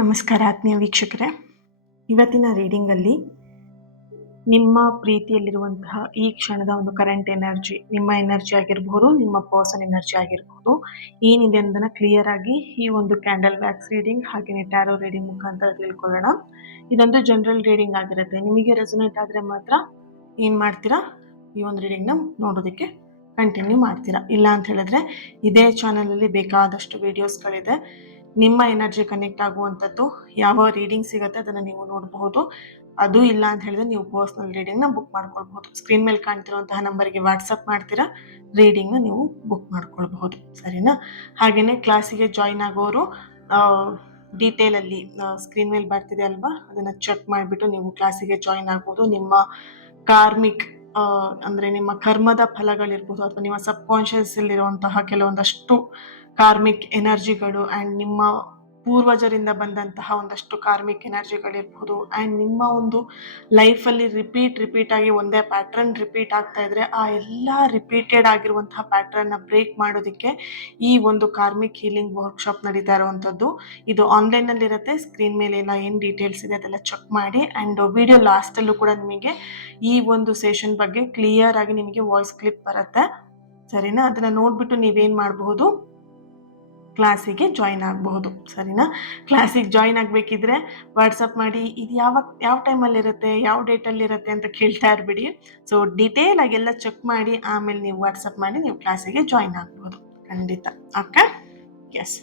ನಮಸ್ಕಾರ ಆತ್ಮೀಯ ವೀಕ್ಷಕರೇ, ಇವತ್ತಿನ ರೀಡಿಂಗಲ್ಲಿ ನಿಮ್ಮ ಪ್ರೀತಿಯಲ್ಲಿರುವಂತಹ ಈ ಕ್ಷಣದ ಒಂದು ಕರೆಂಟ್ ಎನರ್ಜಿ, ನಿಮ್ಮ ಎನರ್ಜಿ ಆಗಿರಬಹುದು, ನಿಮ್ಮ ಪರ್ಸನ್ ಎನರ್ಜಿ ಆಗಿರಬಹುದು, ಏನಿದೆ ಅನ್ನೋದನ್ನ ಕ್ಲಿಯರ್ ಆಗಿ ಈ ಒಂದು ಕ್ಯಾಂಡಲ್ ವ್ಯಾಕ್ಸ್ ರೀಡಿಂಗ್ ಹಾಗೆಯೇ ಟ್ಯಾರೋ ರೀಡಿಂಗ್ ಮುಖಾಂತರ ತಿಳ್ಕೊಳ್ಳೋಣ. ಇದೊಂದು ಜನರಲ್ ರೀಡಿಂಗ್ ಆಗಿರುತ್ತೆ. ನಿಮಗೆ ರೆಸೊನೇಟ್ ಆದರೆ ಮಾತ್ರ ಏನು ಮಾಡ್ತೀರಾ, ಈ ಒಂದು ರೀಡಿಂಗ್ನ ನೋಡೋದಕ್ಕೆ ಕಂಟಿನ್ಯೂ ಮಾಡ್ತೀರಾ. ಇಲ್ಲ ಅಂತ ಹೇಳಿದ್ರೆ ಇದೇ ಚಾನಲಲ್ಲಿ ಬೇಕಾದಷ್ಟು ವಿಡಿಯೋಸ್ಗಳಿದೆ. ನಿಮ್ಮ ಎನರ್ಜಿ ಕನೆಕ್ಟ್ ಆಗುವಂಥದ್ದು ಯಾವ ರೀಡಿಂಗ್ ಸಿಗುತ್ತೆ ಅದನ್ನು ನೀವು ನೋಡಬಹುದು. ಅದು ಇಲ್ಲ ಅಂತ ಹೇಳಿದ್ರೆ ನೀವು ಪರ್ಸನಲ್ ರೀಡಿಂಗ್ನ ಬುಕ್ ಮಾಡ್ಕೊಳ್ಬಹುದು. ಸ್ಕ್ರೀನ್ ಮೇಲೆ ಕಾಣ್ತಿರುವಂತಹ ನಂಬರ್ಗೆ ವಾಟ್ಸಪ್ ಮಾಡ್ತೀರಾ, ರೀಡಿಂಗ್ನ ನೀವು ಬುಕ್ ಮಾಡ್ಕೊಳ್ಬಹುದು. ಸರಿನಾ? ಹಾಗೆಯೇ ಕ್ಲಾಸಿಗೆ ಜಾಯಿನ್ ಆಗೋರು ಡೀಟೇಲಲ್ಲಿ ಸ್ಕ್ರೀನ್ ಮೇಲೆ ಬರ್ತಿದೆ ಅಲ್ವಾ, ಅದನ್ನು ಚೆಕ್ ಮಾಡಿಬಿಟ್ಟು ನೀವು ಕ್ಲಾಸಿಗೆ ಜಾಯಿನ್ ಆಗ್ಬೋದು. ನಿಮ್ಮ ಕಾರ್ಮಿಕ್ ಅಂದರೆ ನಿಮ್ಮ ಕರ್ಮದ ಫಲಗಳಿರ್ಬೋದು ಅಥವಾ ನಿಮ್ಮ ಸಬ್ ಕಾನ್ಷಿಯಸ್ಸಲ್ಲಿರುವಂತಹ ಕೆಲವೊಂದಷ್ಟು ಕಾರ್ಮಿಕ್ ಎನರ್ಜಿಗಳು ಆ್ಯಂಡ್ ನಿಮ್ಮ ಪೂರ್ವಜರಿಂದ ಬಂದಂತಹ ಒಂದಷ್ಟು ಕಾರ್ಮಿಕ್ ಎನರ್ಜಿಗಳಿರ್ಬೋದು ಆ್ಯಂಡ್ ನಿಮ್ಮ ಒಂದು ಲೈಫಲ್ಲಿ ರಿಪೀಟ್ ಆಗಿ ಒಂದೇ ಪ್ಯಾಟ್ರನ್ ರಿಪೀಟ್ ಆಗ್ತಾ ಇದ್ರೆ ಆ ಎಲ್ಲ ರಿಪೀಟೆಡ್ ಆಗಿರುವಂತಹ ಪ್ಯಾಟ್ರನ್ನ ಬ್ರೇಕ್ ಮಾಡೋದಕ್ಕೆ ಈ ಒಂದು ಕಾರ್ಮಿಕ್ ಹೀಲಿಂಗ್ ವರ್ಕ್ಶಾಪ್ ನಡೀತಾ ಇರುವಂಥದ್ದು. ಇದು ಆನ್ಲೈನಲ್ಲಿರುತ್ತೆ. ಸ್ಕ್ರೀನ್ ಮೇಲೆ ಎಲ್ಲ ಏನು ಡೀಟೇಲ್ಸ್ ಇದೆ ಅದೆಲ್ಲ ಚೆಕ್ ಮಾಡಿ. ಆ್ಯಂಡ್ ವಿಡಿಯೋ ಲಾಸ್ಟಲ್ಲೂ ಕೂಡ ನಿಮಗೆ ಈ ಒಂದು ಸೆಷನ್ ಬಗ್ಗೆ ಕ್ಲಿಯರ್ ಆಗಿ ನಿಮಗೆ ವಾಯ್ಸ್ ಕ್ಲಿಪ್ ಬರುತ್ತೆ. ಸರಿನಾ? ಅದನ್ನು ನೋಡಿಬಿಟ್ಟು ನೀವೇನು ಮಾಡಬಹುದು, ಕ್ಲಾಸಿಗೆ ಜಾಯಿನ್ ಆಗಬಹುದು. ಸರಿನಾ? ಕ್ಲಾಸಿಗೆ ಜಾಯಿನ್ ಆಗಬೇಕಿದ್ರೆ ವಾಟ್ಸಪ್ ಮಾಡಿ. ಇದು ಯಾವ ಟೈಮಲ್ಲಿರುತ್ತೆ, ಯಾವ ಡೇಟಲ್ಲಿರುತ್ತೆ ಅಂತ ಕೇಳ್ತಾ ಇರಬೇಡಿ. ಸೊ ಡೀಟೇಲ್ ಆಗೆಲ್ಲ ಚೆಕ್ ಮಾಡಿ ಆಮೇಲೆ ನೀವು ವಾಟ್ಸಪ್ ಮಾಡಿ ನೀವು ಕ್ಲಾಸಿಗೆ ಜಾಯಿನ್ ಆಗ್ಬೋದು ಖಂಡಿತ. ಓಕೆ, ಎಸ್,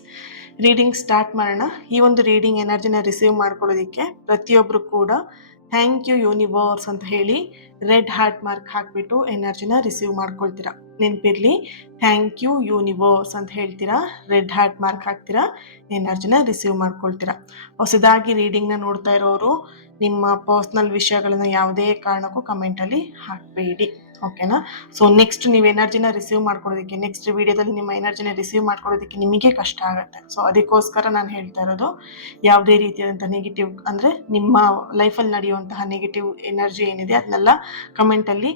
ರೀಡಿಂಗ್ ಸ್ಟಾರ್ಟ್ ಮಾಡೋಣ. ಈ ಒಂದು ರೀಡಿಂಗ್ ಎನರ್ಜಿನ ರಿಸೀವ್ ಮಾಡ್ಕೊಳ್ಳೋದಕ್ಕೆ ಪ್ರತಿಯೊಬ್ಬರು ಕೂಡ ಥ್ಯಾಂಕ್ ಯು ಯೂನಿವರ್ಸ್ ಅಂತ ಹೇಳಿ ರೆಡ್ ಹಾರ್ಟ್ ಮಾರ್ಕ್ ಹಾಕಿಬಿಟ್ಟು ಎನರ್ಜಿನ ರಿಸೀವ್ ಮಾಡ್ಕೊಳ್ತೀರಾ. ನೆನಪಿರಲಿ, ಥ್ಯಾಂಕ್ ಯು ಯೂನಿವರ್ಸ್ ಅಂತ ಹೇಳ್ತೀರಾ, ರೆಡ್ ಹಾರ್ಟ್ ಮಾರ್ಕ್ ಹಾಕ್ತೀರಾ, ಎನರ್ಜಿನ ರಿಸೀವ್ ಮಾಡ್ಕೊಳ್ತೀರಾ. ಹೊಸದಾಗಿ ರೀಡಿಂಗ್ನ ನೋಡ್ತಾ ಇರೋರು ನಿಮ್ಮ ಪರ್ಸ್ನಲ್ ವಿಷಯಗಳನ್ನ ಯಾವುದೇ ಕಾರಣಕ್ಕೂ ಕಮೆಂಟಲ್ಲಿ ಹಾಕಬೇಡಿ. ಓಕೆನಾ? ಸೊ ನೆಕ್ಸ್ಟ್ ನೀವು ಎನರ್ಜಿನ ರಿಸೀವ್ ಮಾಡ್ಕೊಳ್ಳೋದಕ್ಕೆ, ನೆಕ್ಸ್ಟ್ ವಿಡಿಯೋದಲ್ಲಿ ನಿಮ್ಮ ಎನರ್ಜಿನ ರಿಸೀವ್ ಮಾಡ್ಕೊಳ್ಳೋದಕ್ಕೆ ನಿಮಗೆ ಕಷ್ಟ ಆಗುತ್ತೆ. ಸೊ ಅದಕ್ಕೋಸ್ಕರ ನಾನು ಹೇಳ್ತಾ ಇರೋದು, ಯಾವುದೇ ರೀತಿಯಾದಂಥ ನೆಗೆಟಿವ್ ಅಂದರೆ ನಿಮ್ಮ ಲೈಫಲ್ಲಿ ನಡೆಯುವಂತಹ ನೆಗೆಟಿವ್ ಎನರ್ಜಿ ಏನಿದೆ ಅದನ್ನೆಲ್ಲ ಕಮೆಂಟಲ್ಲಿ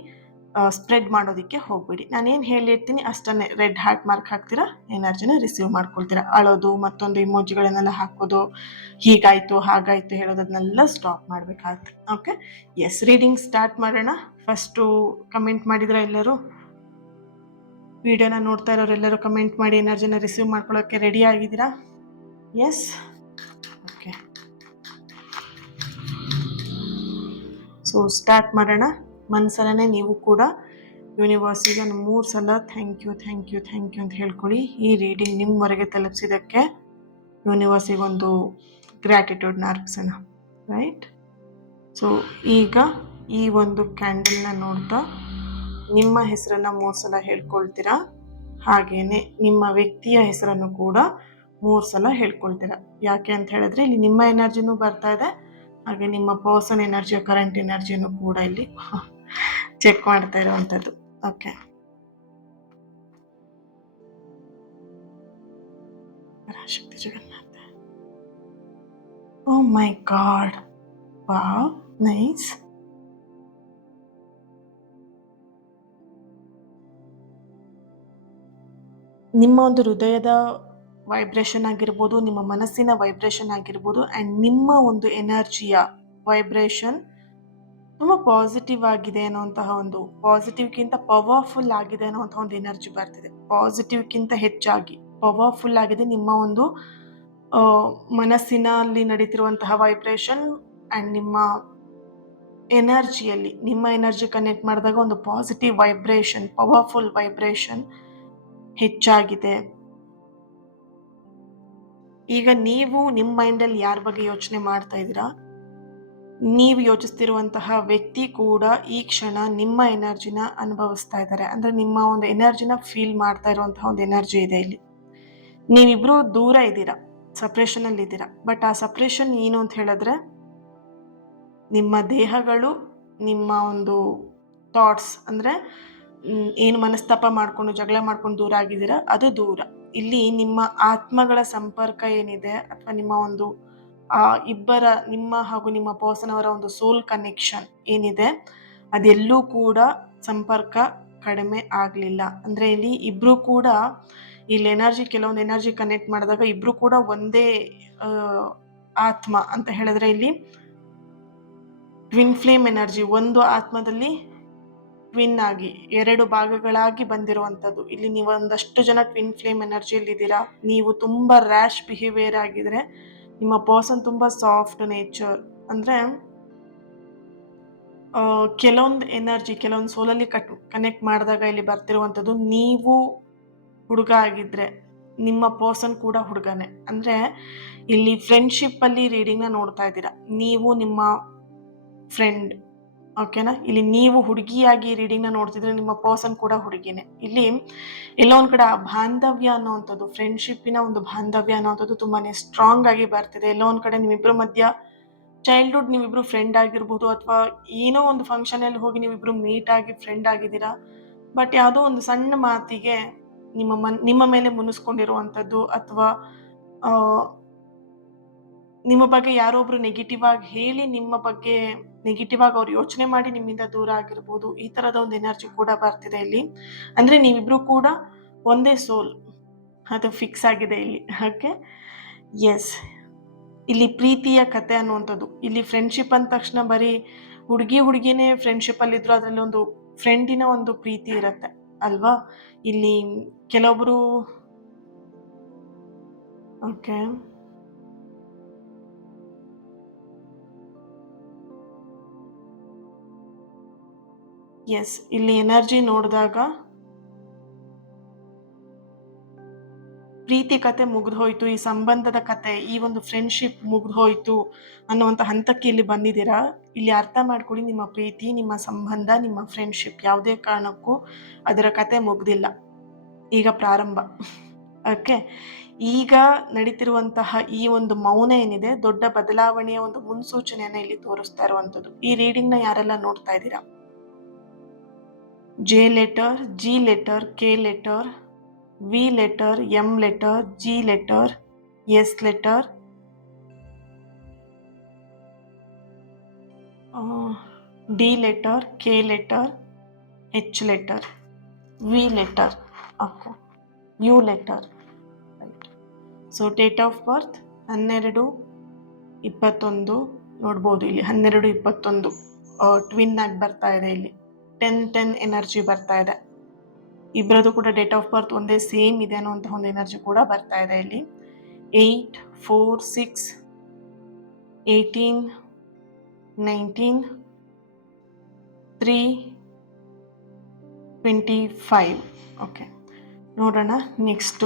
ಸ್ಪ್ರೆಡ್ ಮಾಡೋದಕ್ಕೆ ಹೋಗ್ಬೇಡಿ. ನಾನೇನು ಹೇಳಿರ್ತೀನಿ ಅಷ್ಟನ್ನೇ ರೆಡ್ ಹಾರ್ಟ್ ಮಾರ್ಕ್ ಹಾಕ್ತೀರಾ, ಎನರ್ಜಿನ ರಿಸೀವ್ ಮಾಡ್ಕೊಳ್ತೀರಾ. ಅಳೋದು, ಮತ್ತೊಂದು ಇಮೋಜಿಗಳನ್ನೆಲ್ಲ ಹಾಕೋದು, ಹೀಗಾಯಿತು ಹಾಗಾಯಿತು ಹೇಳೋದನ್ನೆಲ್ಲ ಸ್ಟಾಪ್ ಮಾಡಬೇಕಾಗುತ್ತೆ. ಓಕೆ, ಎಸ್, ರೀಡಿಂಗ್ ಸ್ಟಾರ್ಟ್ ಮಾಡೋಣ. ಫಸ್ಟು ಕಮೆಂಟ್ ಮಾಡಿದ್ರೆ ಎಲ್ಲರೂ, ವಿಡಿಯೋನ ನೋಡ್ತಾ ಇರೋರೆಲ್ಲರೂ ಕಮೆಂಟ್ ಮಾಡಿ ಎನರ್ಜಿನ ರಿಸೀವ್ ಮಾಡ್ಕೊಳ್ಳೋಕ್ಕೆ ರೆಡಿ ಆಗಿದ್ದೀರಾ? Yes, okay. ಸೊ ಸ್ಟಾರ್ಟ್ ಮಾಡೋಣ. ಮನಸ್ಸಲ್ಲೇ ನೀವು ಕೂಡ ಯೂನಿವರ್ಸಿಗೆ 3 ಸಲ ಥ್ಯಾಂಕ್ ಯು ಅಂತ ಹೇಳ್ಕೊಳ್ಳಿ. ಈ ರೀಡಿಂಗ್ ನಿಮ್ಮವರೆಗೆ ತಲುಪಿಸಿದ್ದಕ್ಕೆ ಯೂನಿವರ್ಸಿಗೆ ಒಂದು ಗ್ರ್ಯಾಟಿಟ್ಯೂಡ್ನ ಅರ್ಪಿಸೋಣ. ರೈಟ್? ಸೊ ಈಗ ಈ ಒಂದು ಕ್ಯಾಂಡಲ್ನ ನೋಡ್ತಾ ನಿಮ್ಮ ಹೆಸರನ್ನು 3 ಸಲ ಹೇಳ್ಕೊಳ್ತೀರಾ. ಹಾಗೆಯೇ ನಿಮ್ಮ ವ್ಯಕ್ತಿಯ ಹೆಸರನ್ನು ಕೂಡ 3 ಸಲ ಹೇಳ್ಕೊಳ್ತೀರಾ. ಯಾಕೆ ಅಂತ ಹೇಳಿದ್ರೆ ಇಲ್ಲಿ ನಿಮ್ಮ ಎನರ್ಜಿನೂ ಬರ್ತಾ ಇದೆ, ಹಾಗೆ ನಿಮ್ಮ ಪರ್ಸನ್ ಎನರ್ಜಿಯ ಕರೆಂಟ್ ಎನರ್ಜಿಯನ್ನು ಕೂಡ ಇಲ್ಲಿ ಚೆಕ್ ಮಾಡ್ತಾ ಇರುವಂಥದ್ದು. ಓಕೆ, ಪರಾಶಕ್ತಿ ಜಗನ್ನಾಥ. ಓ ಮೈ ಗಾಡ್, ವಾವ್, ನೈಸ್. ನಿಮ್ಮ ಒಂದು ಹೃದಯದ ವೈಬ್ರೇಷನ್ ಆಗಿರ್ಬೋದು, ನಿಮ್ಮ ಮನಸ್ಸಿನ ವೈಬ್ರೇಷನ್ ಆಗಿರ್ಬೋದು ಆ್ಯಂಡ್ ನಿಮ್ಮ ಒಂದು ಎನರ್ಜಿಯ ವೈಬ್ರೇಷನ್ ತುಂಬ ಪಾಸಿಟಿವ್ ಆಗಿದೆ ಅನ್ನೋಂತಹ ಒಂದು, ಪಾಸಿಟಿವ್ಗಿಂತ ಪವರ್ಫುಲ್ ಆಗಿದೆ ಅನ್ನೋಂಥ ಒಂದು ಎನರ್ಜಿ ಬರ್ತಿದೆ. ಪಾಸಿಟಿವ್ಗಿಂತ ಹೆಚ್ಚಾಗಿ ಪವರ್ಫುಲ್ ಆಗಿದೆ ನಿಮ್ಮ ಒಂದು ಮನಸ್ಸಿನಲ್ಲಿ ನಡೀತಿರುವಂತಹ ವೈಬ್ರೇಷನ್ ಆ್ಯಂಡ್ ನಿಮ್ಮ ಎನರ್ಜಿಯಲ್ಲಿ, ನಿಮ್ಮ ಎನರ್ಜಿ ಕನೆಕ್ಟ್ ಮಾಡಿದಾಗ ಒಂದು ಪಾಸಿಟಿವ್ ವೈಬ್ರೇಷನ್, ಪವರ್ಫುಲ್ ವೈಬ್ರೇಷನ್ ಹೆಚ್ಚಾಗಿದೆ. ಈಗ ನೀವು ನಿಮ್ಮ ಮೈಂಡಲ್ಲಿ ಯಾರ ಬಗ್ಗೆ ಯೋಚನೆ ಮಾಡ್ತಾ ಇದ್ದೀರಾ, ನೀವು ಯೋಚಿಸ್ತಿರುವಂತಹ ವ್ಯಕ್ತಿ ಕೂಡ ಈ ಕ್ಷಣ ನಿಮ್ಮ ಎನರ್ಜಿನ ಅನುಭವಿಸ್ತಾ ಇದ್ದಾರೆ. ಅಂದರೆ ನಿಮ್ಮ ಒಂದು ಎನರ್ಜಿನ ಫೀಲ್ ಮಾಡ್ತಾ ಇರುವಂತಹ ಒಂದು ಎನರ್ಜಿ ಇದೆ ಇಲ್ಲಿ. ನೀವಿಬ್ರು ದೂರ ಇದ್ದೀರಾ, ಸಪ್ರೇಷನಲ್ಲಿ ಇದ್ದೀರಾ. ಬಟ್ ಆ ಸಪ್ರೇಷನ್ ಏನು ಅಂತ ಹೇಳಿದ್ರೆ, ನಿಮ್ಮ ದೇಹಗಳು, ನಿಮ್ಮ ಒಂದು ಥಾಟ್ಸ್, ಅಂದರೆ ಏನು ಮನಸ್ತಾಪ ಮಾಡಿಕೊಂಡು ಜಗಳ ಮಾಡ್ಕೊಂಡು ದೂರ ಆಗಿದ್ದೀರಾ ಅದು ದೂರ. ಇಲ್ಲಿ ನಿಮ್ಮ ಆತ್ಮಗಳ ಸಂಪರ್ಕ ಏನಿದೆ ಅಥವಾ ನಿಮ್ಮ ಒಂದು ಇಬ್ಬರ, ನಿಮ್ಮ ಹಾಗೂ ನಿಮ್ಮ ಪರ್ಸನ್ ಅವರ ಒಂದು ಸೋಲ್ ಕನೆಕ್ಷನ್ ಏನಿದೆ ಅದೆಲ್ಲೂ ಕೂಡ ಸಂಪರ್ಕ ಕಡಿಮೆ ಆಗಲಿಲ್ಲ. ಅಂದರೆ ಇಲ್ಲಿ ಇಬ್ಬರು ಕೂಡ, ಇಲ್ಲಿ ಎನರ್ಜಿ, ಕೆಲವೊಂದು ಎನರ್ಜಿ ಕನೆಕ್ಟ್ ಮಾಡಿದಾಗ ಇಬ್ಬರು ಕೂಡ ಒಂದೇ ಆತ್ಮ ಅಂತ ಹೇಳಿದ್ರೆ ಇಲ್ಲಿ ಟ್ವಿನ್ ಫ್ಲೇಮ್ ಎನರ್ಜಿ, ಒಂದು ಆತ್ಮದಲ್ಲಿ ಟ್ವಿನ್ ಆಗಿ 2 ಭಾಗಗಳಾಗಿ ಬಂದಿರುವಂಥದ್ದು. ಇಲ್ಲಿ ನೀವು ಒಂದಷ್ಟು ಜನ ಟ್ವಿನ್ ಫ್ಲೇಮ್ ಎನರ್ಜಿಯಲ್ಲಿ ಇದ್ದೀರಾ. ನೀವು ತುಂಬಾ ರ್ಯಾಶ್ ಬಿಹೇವಿಯರ್ ಆಗಿದ್ರೆ, ನಿಮ್ಮ ಪರ್ಸನ್ ತುಂಬಾ ಸಾಫ್ಟ್ ನೇಚರ್. ಅಂದ್ರೆ ಕೆಲವೊಂದು ಎನರ್ಜಿ ಕೆಲವೊಂದು ಸೋಲಲ್ಲಿ ಕನೆಕ್ಟ್ ಮಾಡಿದಾಗ ಇಲ್ಲಿ ಬರ್ತಿರುವಂಥದ್ದು, ನೀವು ಹುಡುಗ ಆಗಿದ್ರೆ ನಿಮ್ಮ ಪರ್ಸನ್ ಕೂಡ ಹುಡುಗನೇ. ಅಂದ್ರೆ ಇಲ್ಲಿ ಫ್ರೆಂಡ್ಶಿಪ್ ಅಲ್ಲಿ ರೀಡಿಂಗ್ ನ ನೋಡ್ತಾ ಇದ್ದೀರಾ, ನೀವು ನಿಮ್ಮ ಫ್ರೆಂಡ್. ಓಕೆನಾ? ಇಲ್ಲಿ ನೀವು ಹುಡುಗಿಯಾಗಿ ರೀಡಿಂಗ್ ನ ನೋಡ್ತಿದ್ರೆ ನಿಮ್ಮ ಪರ್ಸನ್ ಕೂಡ ಹುಡುಗಿನೇ. ಇಲ್ಲಿ ಎಲ್ಲೋ ಒಂದ್ ಕಡೆ ಆ ಬಾಂಧವ್ಯ ಅನ್ನೋವಂಥದ್ದು, ಫ್ರೆಂಡ್ಶಿಪ್ಪಿನ ಒಂದು ಬಾಂಧವ್ಯ ಅನ್ನೋವಂಥದ್ದು ತುಂಬಾನೇ ಸ್ಟ್ರಾಂಗ್ ಆಗಿ ಬರ್ತಿದೆ. ಎಲ್ಲೋ ಒಂದ್ ಕಡೆ ನಿಮ್ಮಿಬ್ಬರ ಮಧ್ಯ ಚೈಲ್ಡ್ಹುಡ್ ನೀವಿಬ್ರು ಫ್ರೆಂಡ್ ಆಗಿರ್ಬೋದು, ಅಥವಾ ಏನೋ ಒಂದು ಫಂಕ್ಷನ್ ಅಲ್ಲಿ ಹೋಗಿ ನೀವಿಬ್ರು ಮೀಟ್ ಆಗಿ ಫ್ರೆಂಡ್ ಆಗಿದ್ದೀರಾ. ಬಟ್ ಯಾವುದೋ ಒಂದು ಸಣ್ಣ ಮಾತಿಗೆ ನಿಮ್ಮ ಮೇಲೆ ಮುನಿಸ್ಕೊಂಡಿರುವಂಥದ್ದು, ಅಥವಾ ನಿಮ್ಮ ಬಗ್ಗೆ ಯಾರೋ ಒಬ್ರು ನೆಗೆಟಿವ್ ಆಗಿ ಹೇಳಿ ನಿಮ್ಮ ಬಗ್ಗೆ ನೆಗೆಟಿವ್ ಆಗಿ ಅವ್ರು ಯೋಚನೆ ಮಾಡಿ ನಿಮ್ಮಿಂದ ದೂರ ಆಗಿರ್ಬೋದು. ಈ ತರದ ಒಂದು ಎನರ್ಜಿ ಕೂಡ ಬರ್ತಿದೆ ಇಲ್ಲಿ. ಅಂದ್ರೆ ನೀವಿಬ್ರು ಕೂಡ ಒಂದೇ ಸೋಲ್, ಅದು ಫಿಕ್ಸ್ ಆಗಿದೆ ಇಲ್ಲಿ. Okay, yes. ಇಲ್ಲಿ ಪ್ರೀತಿಯ ಕತೆ ಅನ್ನುವಂಥದ್ದು, ಇಲ್ಲಿ ಫ್ರೆಂಡ್ಶಿಪ್ ಅಂದ ತಕ್ಷಣ ಬರೀ ಹುಡುಗಿನೇ ಫ್ರೆಂಡ್ಶಿಪ್ ಅಲ್ಲಿ ಇದ್ರು ಅದ್ರಲ್ಲಿ ಒಂದು ಫ್ರೆಂಡಿನ ಒಂದು ಪ್ರೀತಿ ಇರತ್ತೆ ಅಲ್ವಾ. ಇಲ್ಲಿ ಕೆಲವೊಬ್ರು ಓಕೆ, ಎಸ್. ಇಲ್ಲಿ ಎನರ್ಜಿ ನೋಡಿದಾಗ ಪ್ರೀತಿ ಕತೆ ಮುಗ್ದು ಹೋಯ್ತು, ಈ ಸಂಬಂಧದ ಕತೆ, ಈ ಒಂದು ಫ್ರೆಂಡ್ಶಿಪ್ ಮುಗ್ದು ಹೋಯ್ತು ಅನ್ನುವಂಥ ಹಂತಕ್ಕೆ ಇಲ್ಲಿ ಬಂದಿದ್ದೀರಾ. ಇಲ್ಲಿ ಅರ್ಥ ಮಾಡ್ಕೊಳ್ಳಿ, ನಿಮ್ಮ ಪ್ರೀತಿ, ನಿಮ್ಮ ಸಂಬಂಧ, ನಿಮ್ಮ ಫ್ರೆಂಡ್ಶಿಪ್ ಯಾವುದೇ ಕಾರಣಕ್ಕೂ ಅದರ ಕತೆ ಮುಗ್ದಿಲ್ಲ, ಈಗ ಪ್ರಾರಂಭ. ಓಕೆ, ಈಗ ನಡೀತಿರುವಂತಹ ಈ ಒಂದು ಮೌನ ಏನಿದೆ, ದೊಡ್ಡ ಬದಲಾವಣೆಯ ಒಂದು ಮುನ್ಸೂಚನೆಯನ್ನ ಇಲ್ಲಿ ತೋರಿಸ್ತಾ ಇರುವಂಥದ್ದು. ಈ ರೀಡಿಂಗ್ ನ ಯಾರೆಲ್ಲ ನೋಡ್ತಾ ಇದ್ದೀರಾ, J letter, G letter, K letter, V letter, M letter, G letter, S letter, D letter, K letter, H letter, V letter, okay, U letter. Right. So date of birth 12/21 ನೋಡ್ಬೋದು. ಇಲ್ಲಿ 12/21 twin ಆಗಿ ಬರ್ತಾ ಇದೆ. ಇಲ್ಲಿ 10-10 energy ಬರ್ತಾ ಇದೆ. ಇಬ್ಬರದು ಕೂಡ ಡೇಟ್ ಆಫ್ ಬರ್ತ್ ಒಂದೇ, ಸೇಮ್ ಇದೆ ಅನ್ನುವಂತಹ ಒಂದು ಎನರ್ಜಿ ಕೂಡ ಬರ್ತಾ ಇದೆ ಇಲ್ಲಿ. 8, 4, 6, 18, 19, 3, 25. ಓಕೆ, ನೋಡೋಣ ನೆಕ್ಸ್ಟ್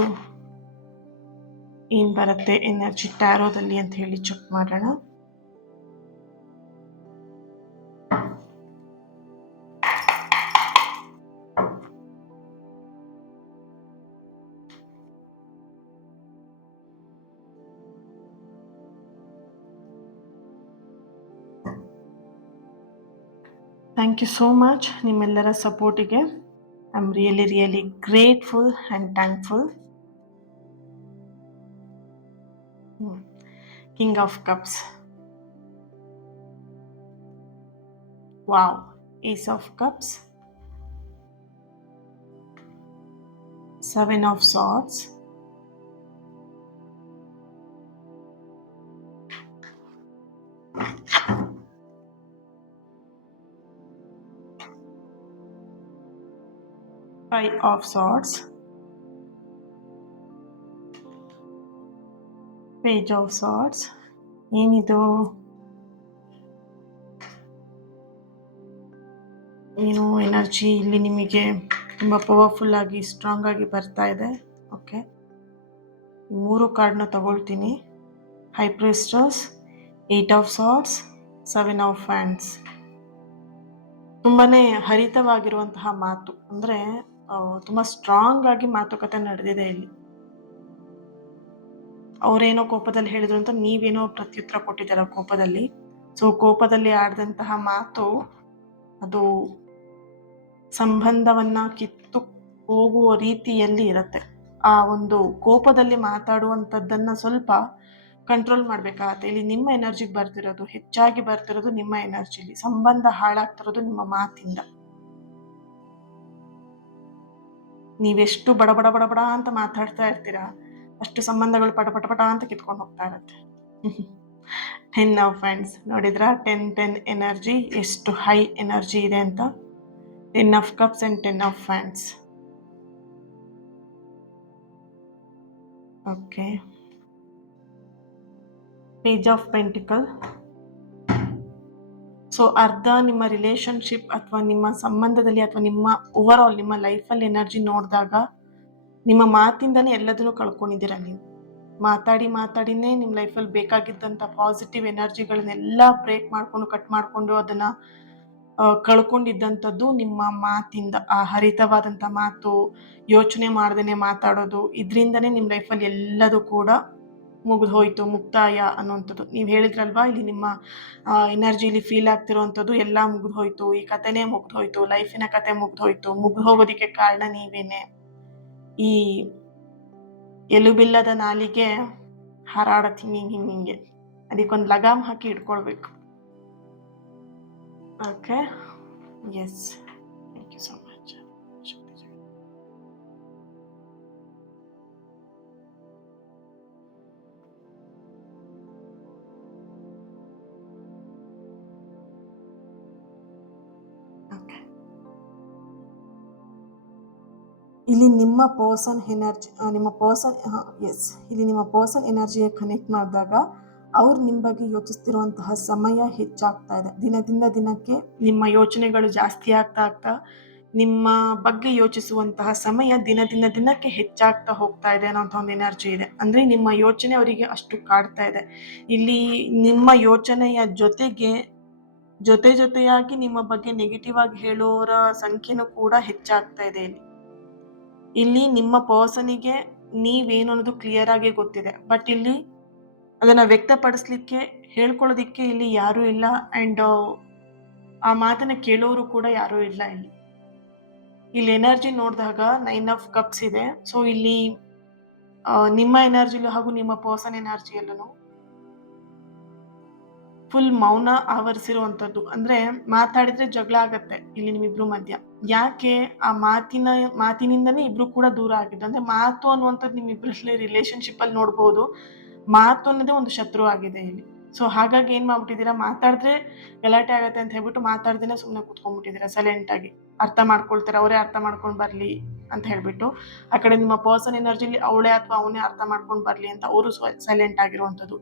ಏನ್ ಬರುತ್ತೆ ಎನರ್ಜಿ ಟ್ಯಾರೋದಲ್ಲಿ ಅಂತ ಹೇಳಿ ಚೆಕ್ ಮಾಡೋಣ. ಥ್ಯಾಂಕ್ ಯು ಸೋ ಮಚ್ ನಿಮ್ಮೆಲ್ಲರ ಸಪೋರ್ಟಿಗೆ. I am really grateful and thankful. King of cups, wow, ace of cups, 7 of swords, Five of Swords, Page of Swords. ಏನಿದು, ಏನು ಎನರ್ಜಿ ಇಲ್ಲಿ ನಿಮಗೆ ತುಂಬ ಪವರ್ಫುಲ್ ಆಗಿ ಸ್ಟ್ರಾಂಗ್ ಆಗಿ ಬರ್ತಾ ಇದೆ. ಓಕೆ, 3 ಕಾರ್ಡ್ನ ತಗೊಳ್ತೀನಿ. High priestess, 8 of swords, 7 of wands. ತುಂಬಾನೇ ಹರಿತವಾಗಿರುವಂತಹ ಮಾತು, ಅಂದ್ರೆ ತುಂಬಾ ಸ್ಟ್ರಾಂಗ್ ಆಗಿ ಮಾತುಕತೆ ನಡೆದಿದೆ ಇಲ್ಲಿ. ಅವರೇನೋ ಕೋಪದಲ್ಲಿ ಹೇಳಿದ್ರು ಅಂತ ನೀವೇನೋ ಪ್ರತ್ಯುತ್ತರ ಕೊಟ್ಟಿದ್ದೀರ ಕೋಪದಲ್ಲಿ. ಸೊ ಕೋಪದಲ್ಲಿ ಆಡಿದಂತಹ ಮಾತು ಅದು ಸಂಬಂಧವನ್ನ ಕಿತ್ತು ಹೋಗುವ ರೀತಿಯಲ್ಲಿ ಇರತ್ತೆ. ಆ ಒಂದು ಕೋಪದಲ್ಲಿ ಮಾತಾಡುವಂಥದ್ದನ್ನ ಸ್ವಲ್ಪ ಕಂಟ್ರೋಲ್ ಮಾಡ್ಬೇಕಾಗತ್ತೆ. ಇಲ್ಲಿ ನಿಮ್ಮ ಎನರ್ಜಿಗೆ ಬರ್ತಿರೋದು, ಹೆಚ್ಚಾಗಿ ಬರ್ತಿರೋದು ನಿಮ್ಮ ಎನರ್ಜಿಲಿ. ಸಂಬಂಧ ಹಾಳಾಗ್ತಿರೋದು ನಿಮ್ಮ ಮಾತಿಂದ. ನೀವೆಷ್ಟು ಬಡ ಅಂತ ಮಾತಾಡ್ತಾ ಇರ್ತೀರಾ, ಅಷ್ಟು ಸಂಬಂಧಗಳು ಪಟ ಅಂತ ಕಿತ್ಕೊಂಡು ಹೋಗ್ತಾ ಇರತ್ತೆ. 10 ಆಫ್ ಫ್ಯಾಂಡ್ಸ್ ನೋಡಿದ್ರಾ 10 ಎನರ್ಜಿ ಎಷ್ಟು ಹೈ ಎನರ್ಜಿ ಇದೆ ಅಂತ. 10 of cups and 10 of wands. Okay, page of pentacle. So ಅರ್ಧ ನಿಮ್ಮ ರಿಲೇಶನ್ಶಿಪ್ ಅಥವಾ ನಿಮ್ಮ ಸಂಬಂಧದಲ್ಲಿ ಅಥವಾ ನಿಮ್ಮ ಓವರ್ ಆಲ್ ನಿಮ್ಮ ಲೈಫಲ್ಲಿ ಎನರ್ಜಿ ನೋಡಿದಾಗ ನಿಮ್ಮ ಮಾತಿಂದನೇ ಎಲ್ಲದನ್ನು ಕಳ್ಕೊಂಡಿದ್ದೀರಾ ನೀವು. ಮಾತಾಡಿನೇ ನಿಮ್ಮ ಲೈಫಲ್ಲಿ ಬೇಕಾಗಿದ್ದಂಥ ಪಾಸಿಟಿವ್ ಎನರ್ಜಿಗಳನ್ನೆಲ್ಲ ಬ್ರೇಕ್ ಮಾಡಿಕೊಂಡು ಕಟ್ ಮಾಡಿಕೊಂಡು ಅದನ್ನು ಕಳ್ಕೊಂಡಿದ್ದಂಥದ್ದು ನಿಮ್ಮ ಮಾತಿಂದ. ಆ ಹರಿತವಾದಂಥ ಮಾತು, ಯೋಚನೆ ಮಾಡ್ದೇ ಮಾತಾಡೋದು, ಇದರಿಂದನೇ ನಿಮ್ಮ ಲೈಫಲ್ಲಿ ಎಲ್ಲದೂ ಕೂಡ ಮುಗಿದು ಹೋಯ್ತು, ಮುಕ್ತಾಯ ಅನ್ನುವಂಥದ್ದು. ನೀವು ಹೇಳಿದ್ರಲ್ವಾ ಇಲ್ಲಿ ನಿಮ್ಮ ಎನರ್ಜಿಲಿ ಫೀಲ್ ಆಗ್ತಿರೋವಂಥದ್ದು ಎಲ್ಲ ಮುಗಿದು ಹೋಯ್ತು, ಈ ಕಥೆನೇ ಮುಗಿದು ಹೋಯ್ತು, ಲೈಫಿನ ಕತೆ ಮುಗಿದು ಹೋಯ್ತು. ಮುಗಿದು ಹೋಗೋದಕ್ಕೆ ಕಾರಣ ನೀವೇನೆ. ಈ ಎಲುಬಿಲ್ಲದ ನಾಲಿಗೆ ಹಾರಾಡತ್ ಹಿಂಗೆ ಅದಕ್ಕೊಂದು ಲಗಾಮ್ ಹಾಕಿ ಇಟ್ಕೊಳ್ಬೇಕು. Okay, yes, thank you so much. ಇಲ್ಲಿ ನಿಮ್ಮ ಪರ್ಸನ್ ಎನರ್ಜಿ, ಇಲ್ಲಿ ನಿಮ್ಮ ಪರ್ಸನ್ ಎನರ್ಜಿಗೆ ಕನೆಕ್ಟ್ ಮಾಡಿದಾಗ ಅವ್ರು ನಿಮ್ಮ ಬಗ್ಗೆ ಯೋಚಿಸ್ತಿರುವಂತಹ ಸಮಯ ಹೆಚ್ಚಾಗ್ತಾ ಇದೆ. ದಿನದಿಂದ ದಿನಕ್ಕೆ ನಿಮ್ಮ ಯೋಚನೆಗಳು ಜಾಸ್ತಿ ಆಗ್ತಾ ನಿಮ್ಮ ಬಗ್ಗೆ ಯೋಚಿಸುವಂತಹ ಸಮಯ ದಿನದಿಂದ ದಿನಕ್ಕೆ ಹೆಚ್ಚಾಗ್ತಾ ಹೋಗ್ತಾ ಇದೆ ಅನ್ನೋಂಥ ಒಂದು ಎನರ್ಜಿ ಇದೆ. ಅಂದರೆ ನಿಮ್ಮ ಯೋಚನೆ ಅವರಿಗೆ ಅಷ್ಟು ಕಾಡ್ತಾ ಇದೆ. ಇಲ್ಲಿ ನಿಮ್ಮ ಯೋಚನೆಯ ಜೊತೆಯಾಗಿ ನಿಮ್ಮ ಬಗ್ಗೆ ನೆಗೆಟಿವ್ ಆಗಿ ಹೇಳೋರ ಸಂಖ್ಯೆನೂ ಕೂಡ ಹೆಚ್ಚಾಗ್ತಾ ಇದೆ. ಇಲ್ಲಿ ನಿಮ್ಮ ಪರ್ಸನಿಗೆ ನೀವೇನು ಅನ್ನೋದು ಕ್ಲಿಯರ್ ಆಗಿ ಗೊತ್ತಿದೆ, ಬಟ್ ಇಲ್ಲಿ ಅದನ್ನ ವ್ಯಕ್ತಪಡಿಸ್ಲಿಕ್ಕೆ ಹೇಳ್ಕೊಳ್ಳೋದಿಕ್ಕೆ ಇಲ್ಲಿ ಯಾರೂ ಇಲ್ಲ. ಅಂಡ್ ಆ ಮಾತನ್ನ ಕೇಳೋರು ಕೂಡ ಯಾರೂ ಇಲ್ಲ. ಇಲ್ಲಿ ಎನರ್ಜಿ ನೋಡಿದಾಗ 9 ಆಫ್ ಕಪ್ಸ್ ಇದೆ. ಸೊ ಇಲ್ಲಿ ನಿಮ್ಮ ಎನರ್ಜಿಲು ಹಾಗೂ ನಿಮ್ಮ ಪರ್ಸನ್ ಎನರ್ಜಿಯಲ್ಲೂ ಫುಲ್ ಮೌನ ಆವರಿಸಿರುವಂಥದ್ದು. ಅಂದ್ರೆ ಮಾತಾಡಿದ್ರೆ ಜಗಳ ಆಗತ್ತೆ ಇಲ್ಲಿ ನಿಮ್ಮಿಬ್ರು ಮಧ್ಯ. ಯಾಕೆ? ಆ ಮಾತಿನಿಂದನೇ ಇಬ್ರು ಕೂಡ ದೂರ ಆಗಿದ್ದು. ಅಂದ್ರೆ ಮಾತು ಅನ್ನುವಂಥದ್ದು ನಿಮ್ಮಿಬ್ರಲ್ಲಿ ರಿಲೇಶನ್ಶಿಪ್ ಅಲ್ಲಿ ನೋಡ್ಬೋದು, ಮಾತು ಅನ್ನೋದೇ ಒಂದು ಶತ್ರು ಆಗಿದೆ ಇಲ್ಲಿ. ಸೊ ಹಾಗಾಗಿ ಏನ್ ಮಾಡ್ಬಿಟ್ಟಿದ್ದೀರಾ, ಮಾತಾಡಿದ್ರೆ ಗಲಾಟೆ ಆಗತ್ತೆ ಅಂತ ಹೇಳ್ಬಿಟ್ಟು ಮಾತಾಡ್ದೇನೆ ಸುಮ್ಮನೆ ಕೂತ್ಕೊಂಡ್ಬಿಟ್ಟಿದ್ದೀರಾ ಸೈಲೆಂಟ್ ಆಗಿ. ಅರ್ಥ ಮಾಡ್ಕೊಳ್ತಾರೆ, ಅವರೇ ಅರ್ಥ ಮಾಡ್ಕೊಂಡು ಬರ್ಲಿ ಅಂತ ಹೇಳ್ಬಿಟ್ಟು. ಆ ಕಡೆ ನಿಮ್ಮ ಪರ್ಸನ್ ಎನರ್ಜಿಲಿ ಅವಳೇ ಅಥವಾ ಅವನೇ ಅರ್ಥ ಮಾಡ್ಕೊಂಡು ಬರ್ಲಿ ಅಂತ ಅವರು ಸೈಲೆಂಟ್ ಆಗಿರುವಂಥದ್ದು.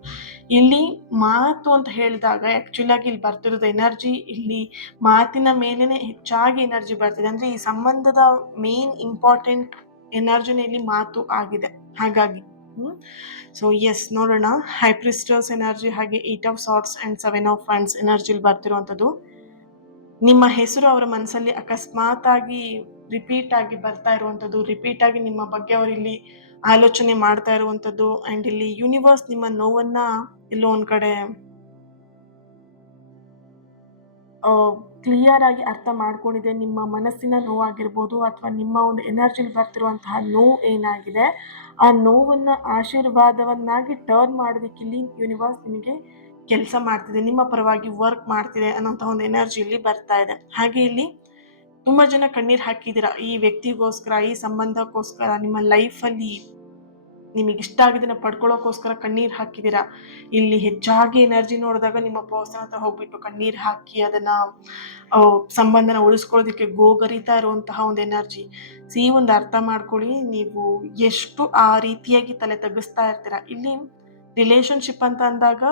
ಇಲ್ಲಿ ಮಾತು ಅಂತ ಹೇಳಿದಾಗ ಆಕ್ಚುಲಿ ಆಗಿ ಇಲ್ಲಿ ಬರ್ತಿರೋದು ಎನರ್ಜಿ, ಇಲ್ಲಿ ಮಾತಿನ ಮೇಲೇನೆ ಹೆಚ್ಚಾಗಿ ಎನರ್ಜಿ ಬರ್ತಿದೆ. ಅಂದ್ರೆ ಈ ಸಂಬಂಧದ ಮೇನ್ ಇಂಪಾರ್ಟೆಂಟ್ ಎನರ್ಜಿನ ಇಲ್ಲಿ ಮಾತು ಆಗಿದೆ. ಹಾಗಾಗಿ ಸೊ ಎಸ್, ನೋಡೋಣ. ಹೈ ಪ್ರಿಸ್ಟರ್ಸ್ ಎನರ್ಜಿ ಹಾಗೆ 8 ಆಫ್ ಸಾರ್ಟ್ಸ್ ಅಂಡ್ 7 ಆಫ್ ಫ್ಯಾಂಡ್ಸ್ ಎನರ್ಜಿಲಿ ಬರ್ತಿರುವಂಥದ್ದು. ನಿಮ್ಮ ಹೆಸರು ಅವರ ಮನಸ್ಸಲ್ಲಿ ಅಕಸ್ಮಾತ್ ಆಗಿ ರಿಪೀಟ್ ಆಗಿ ಬರ್ತಾ ಇರುವಂಥದ್ದು, ರಿಪೀಟ್ ಆಗಿ ನಿಮ್ಮ ಬಗ್ಗೆ ಅವರು ಇಲ್ಲಿ ಆಲೋಚನೆ ಮಾಡ್ತಾ ಇರುವಂಥದ್ದು. ಅಂಡ್ ಇಲ್ಲಿ ಯೂನಿವರ್ಸ್ ನಿಮ್ಮ ನೋವನ್ನ ಎಲ್ಲೋ ಒಂದ್ ಕಡೆ ಕ್ಲಿಯರ್ ಆಗಿ ಅರ್ಥ ಮಾಡ್ಕೊಂಡಿದೆ. ನಿಮ್ಮ ಮನಸ್ಸಿನ ನೋವಾಗಿರ್ಬೋದು ಅಥವಾ ನಿಮ್ಮ ಒಂದು ಎನರ್ಜಿಲಿ ಬರ್ತಿರುವಂತಹ ನೋವು ಏನಾಗಿದೆ, ಆ ನೋವನ್ನ ಆಶೀರ್ವಾದವನ್ನಾಗಿ ಟರ್ನ್ ಮಾಡೋದಕ್ಕೆ ಇಲ್ಲಿ ಯೂನಿವರ್ಸ್ ನಿಮಗೆ ಕೆಲಸ ಮಾಡ್ತಿದೆ, ನಿಮ್ಮ ಪರವಾಗಿ ವರ್ಕ್ ಮಾಡ್ತಿದೆ ಅನ್ನೋಂಥ ಒಂದು ಎನರ್ಜಿ ಇಲ್ಲಿ ಬರ್ತಾ ಇದೆ. ಹಾಗೆ ಇಲ್ಲಿ ತುಂಬಾ ಜನ ಕಣ್ಣೀರ್ ಹಾಕಿದ್ದೀರಾ ಈ ವ್ಯಕ್ತಿಗೋಸ್ಕರ, ಈ ಸಂಬಂಧಕ್ಕೋಸ್ಕರ, ನಿಮ್ಮ ಲೈಫಲ್ಲಿ ನಿಮಗೆ ಇಷ್ಟ ಆಗಿದ್ದನ್ನ ಪಡ್ಕೊಳ್ಳೋಕೋಸ್ಕರ ಕಣ್ಣೀರ್ ಹಾಕಿದ್ದೀರಾ. ಇಲ್ಲಿ ಹೆಚ್ಚಾಗಿ ಎನರ್ಜಿ ನೋಡಿದಾಗ ನಿಮ್ಮ ಪರ್ಸನ್ ಹತ್ರ ಹೋಗ್ಬಿಟ್ಟು ಕಣ್ಣೀರ್ ಹಾಕಿ ಅದನ್ನ ಸಂಬಂಧನ ಉಳಿಸ್ಕೊಳ್ಳೋದಕ್ಕೆ ಗೋಗರಿತಾ ಇರುವಂತಹ ಒಂದು ಎನರ್ಜಿ. ಒಂದು ಅರ್ಥ ಮಾಡ್ಕೊಳ್ಳಿ, ನೀವು ಎಷ್ಟು ಆ ರೀತಿಯಾಗಿ ತಲೆ ತಗ್ಗಿಸ್ತಾ ಇರ್ತೀರಾ. ಇಲ್ಲಿ ರಿಲೇಶನ್ಶಿಪ್ ಅಂತ ಅಂದಾಗ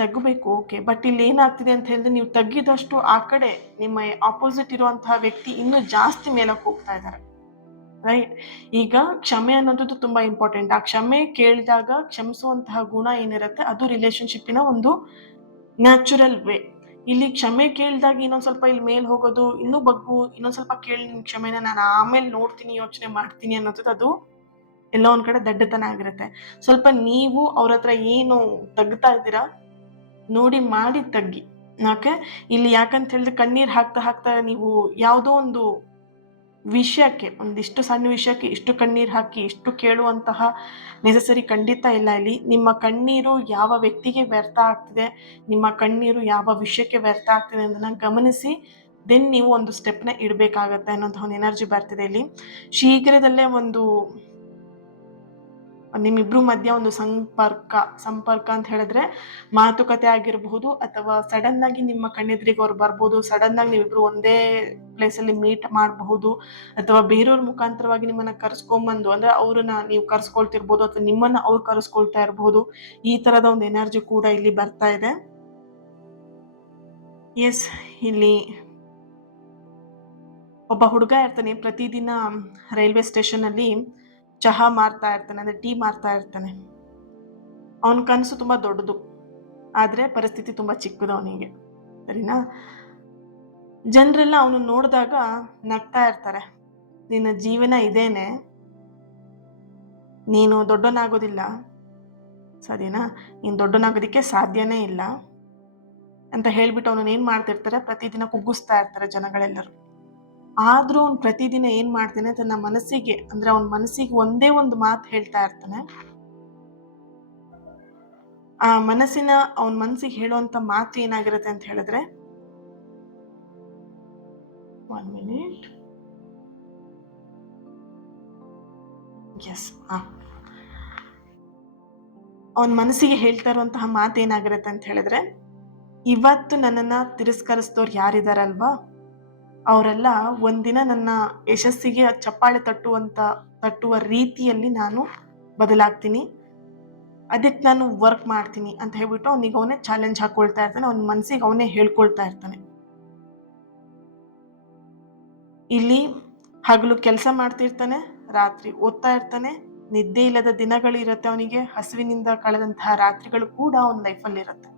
ತಗ್ಬೇಕು, ಓಕೆ, ಬಟ್ ಇಲ್ಲಿ ಏನಾಗ್ತಿದೆ ಅಂತ ಹೇಳಿದ್ರೆ ನೀವು ತಗ್ಗಿದಷ್ಟು ಆ ಕಡೆ ನಿಮ್ಮ ಆಪೋಸಿಟ್ ಇರುವಂತಹ ವ್ಯಕ್ತಿ ಇನ್ನೂ ಜಾಸ್ತಿ ಮೇಲಕ್ಕೆ ಹೋಗ್ತಾ ಇದ್ದಾರೆ. ರೈಟ್? ಈಗ ಕ್ಷಮೆ ಅನ್ನೋದು ತುಂಬಾ ಇಂಪಾರ್ಟೆಂಟ್. ಆ ಕ್ಷಮೆ ಕೇಳಿದಾಗ ಕ್ಷಮಿಸುವಂತಹ ಗುಣ ಏನಿರುತ್ತೆ ಅದು ರಿಲೇಶನ್ಶಿಪ್ಪಿನ ಒಂದು ನ್ಯಾಚುರಲ್ ವೇ. ಇಲ್ಲಿ ಕ್ಷಮೆ ಕೇಳಿದಾಗ ಇನ್ನೊಂದ್ ಸ್ವಲ್ಪ ಇಲ್ಲಿ ಮೇಲ್ ಹೋಗೋದು, ಇನ್ನೂ ಇನ್ನೊಂದ್ ಸ್ವಲ್ಪ ಕೇಳಿ ನಿಮ್ ಕ್ಷಮೆನ ನಾನು ಆಮೇಲೆ ನೋಡ್ತೀನಿ, ಯೋಚನೆ ಮಾಡ್ತೀನಿ ಅನ್ನೋದು ಅದು ಎಲ್ಲೋ ಒಂದ್ ಕಡೆ ದಡ್ಡತನ ಆಗಿರುತ್ತೆ. ಸ್ವಲ್ಪ ನೀವು ಅವ್ರ ಹತ್ರ ಏನು ತಗ್ತಾ ಇದ್ದೀರಾ ನೋಡಿ ಮಾಡಿ ತಗ್ಗಿ. ಓಕೆ, ಇಲ್ಲಿ ಯಾಕಂತ ಹೇಳಿದ್ರೆ ಕಣ್ಣೀರ್ ಹಾಕ್ತಾ ನೀವು ಯಾವುದೋ ಒಂದು ವಿಷಯಕ್ಕೆ, ಒಂದಿಷ್ಟು ಸಣ್ಣ ವಿಷಯಕ್ಕೆ ಇಷ್ಟು ಕಣ್ಣೀರ್ ಹಾಕಿ ಇಷ್ಟು ಕೇಳುವಂತಹ ನೆಸಸರಿ ಖಂಡಿತ ಇಲ್ಲ. ಇಲ್ಲಿ ನಿಮ್ಮ ಕಣ್ಣೀರು ಯಾವ ವ್ಯಕ್ತಿಗೆ ವ್ಯರ್ಥ ಆಗ್ತಿದೆ, ನಿಮ್ಮ ಕಣ್ಣೀರು ಯಾವ ವಿಷಯಕ್ಕೆ ವ್ಯರ್ಥ ಆಗ್ತಿದೆ ಅನ್ನೋದನ್ನ ಗಮನಿಸಿ ದೆನ್ ನೀವು ಒಂದು ಸ್ಟೆಪ್ನ ಇಡಬೇಕಾಗತ್ತೆ ಅನ್ನೋಂತಹ ಒಂದು ಎನರ್ಜಿ ಬರ್ತಿದೆ ಇಲ್ಲಿ. ಶೀಘ್ರದಲ್ಲೇ ಒಂದು ನಿಮ್ಮಿಬ್ರು ಮಧ್ಯ ಒಂದು ಸಂಪರ್ಕ ಅಂತ ಹೇಳಿದ್ರೆ ಮಾತುಕತೆ ಆಗಿರಬಹುದು, ಅಥವಾ ಸಡನ್ ಆಗಿ ನಿಮ್ಮ ಕಣ್ಣೆದ್ರಿಗೆ ಅವ್ರು ಬರ್ಬೋದು, ಸಡನ್ ಆಗಿ ನೀವಿಬ್ರು ಒಂದೇ ಪ್ಲೇಸ್ ಅಲ್ಲಿ ಮೀಟ್ ಮಾಡಬಹುದು, ಅಥವಾ ಬೇರೆಯವ್ರ ಮುಖಾಂತರವಾಗಿ ನಿಮ್ಮನ್ನ ಕರ್ಸ್ಕೊಂಬಂದು ಅಂದ್ರೆ ಅವ್ರನ್ನ ನೀವು ಕರ್ಸ್ಕೊಳ್ತಿರ್ಬೋದು, ಅಥವಾ ನಿಮ್ಮನ್ನ ಅವ್ರು ಕರ್ಸ್ಕೊಳ್ತಾ ಇರಬಹುದು. ಈ ತರದ ಒಂದು ಎನರ್ಜಿ ಕೂಡ ಇಲ್ಲಿ ಬರ್ತಾ ಇದೆ. ಎಸ್, ಇಲ್ಲಿ ಒಬ್ಬ ಹುಡುಗ ಇರ್ತಾನೆ, ಪ್ರತಿದಿನ ರೈಲ್ವೆ ಸ್ಟೇಷನ್ ಅಲ್ಲಿ ಚಹಾ ಮಾರ್ತಾ ಇರ್ತಾನೆ, ಅಂದ್ರೆ ಟೀ ಮಾರ್ತಾ ಇರ್ತಾನೆ. ಅವನ ಕನಸು ತುಂಬಾ ದೊಡ್ಡದು, ಆದ್ರೆ ಪರಿಸ್ಥಿತಿ ತುಂಬಾ ಚಿಕ್ಕದು ಅವನಿಗೆ, ಸರಿನಾ? ಜನರೆಲ್ಲ ಅವನು ನೋಡಿದಾಗ ನಗ್ತಾ ಇರ್ತಾರೆ, ನಿನ್ನ ಜೀವನ ಇದೇನೆ, ನೀನು ದೊಡ್ಡವನಾಗೋದಿಲ್ಲ, ಸರಿನಾ, ನೀನು ದೊಡ್ಡವನಾಗೋದಿಕ್ಕೆ ಸಾಧ್ಯನೇ ಇಲ್ಲ ಅಂತ ಹೇಳ್ಬಿಟ್ಟು ಅವನನ್ನ ಏನ್ ಮಾಡ್ತಿರ್ತಾರೆ, ಪ್ರತಿದಿನ ಕುಗ್ಗಿಸ್ತಾ ಇರ್ತಾರೆ ಜನಗಳೆಲ್ಲರೂ. ಆದ್ರೂ ಅವ್ನು ಪ್ರತಿದಿನ ಏನ್ ಮಾಡ್ತಾನೆ, ತನ್ನ ಮನಸ್ಸಿಗೆ ಅಂದ್ರೆ ಅವನ ಮನಸ್ಸಿಗೆ ಒಂದೇ ಒಂದು ಮಾತು ಹೇಳ್ತಾ ಇರ್ತಾನೆ. ಆ ಅವನ ಮನಸ್ಸಿಗೆ ಹೇಳುವಂತ ಮಾತು ಏನಾಗಿರುತ್ತೆ ಅಂತ ಹೇಳಿದ್ರೆ, 1 minute. ಎಸ್, ಅವನ ಮನಸ್ಸಿಗೆ ಹೇಳ್ತಾ ಇರುವಂತಹ ಮಾತು ಏನಾಗಿರುತ್ತೆ ಅಂತ ಹೇಳಿದ್ರೆ, ಇವತ್ತು ನನ್ನನ್ನ ತಿರಸ್ಕರಿಸಿದವ್ರು ಯಾರಿದಾರಲ್ವಾ, ಅವರೆಲ್ಲ ಒಂದಿನ ನನ್ನ ಯಶಸ್ಸಿಗೆ ಚಪ್ಪಾಳೆ ತಟ್ಟುವ ರೀತಿಯಲ್ಲಿ ನಾನು ಬದಲಾಗ್ತೀನಿ, ಅದಕ್ಕೆ ನಾನು ವರ್ಕ್ ಮಾಡ್ತೀನಿ ಅಂತ ಹೇಳ್ಬಿಟ್ಟು ಅವನಿಗೆ ಅವನೇ ಚಾಲೆಂಜ್ ಹಾಕೊಳ್ತಾ ಇರ್ತಾನೆ, ಅವನ ಮನಸ್ಸಿಗೆ ಅವನೇ ಹೇಳ್ಕೊಳ್ತಾ ಇರ್ತಾನೆ. ಇಲ್ಲಿ ಹಗಲು ಕೆಲಸ ಮಾಡ್ತಿರ್ತಾನೆ, ರಾತ್ರಿ ಓದ್ತಾ ಇರ್ತಾನೆ, ನಿದ್ದೆ ಇಲ್ಲದ ದಿನಗಳು ಇರುತ್ತೆ ಅವನಿಗೆ, ಹಸುವಿನಿಂದ ಕಳೆದಂತಹ ರಾತ್ರಿಗಳು ಕೂಡ ಅವನ ಲೈಫಲ್ಲಿ ಇರುತ್ತೆ.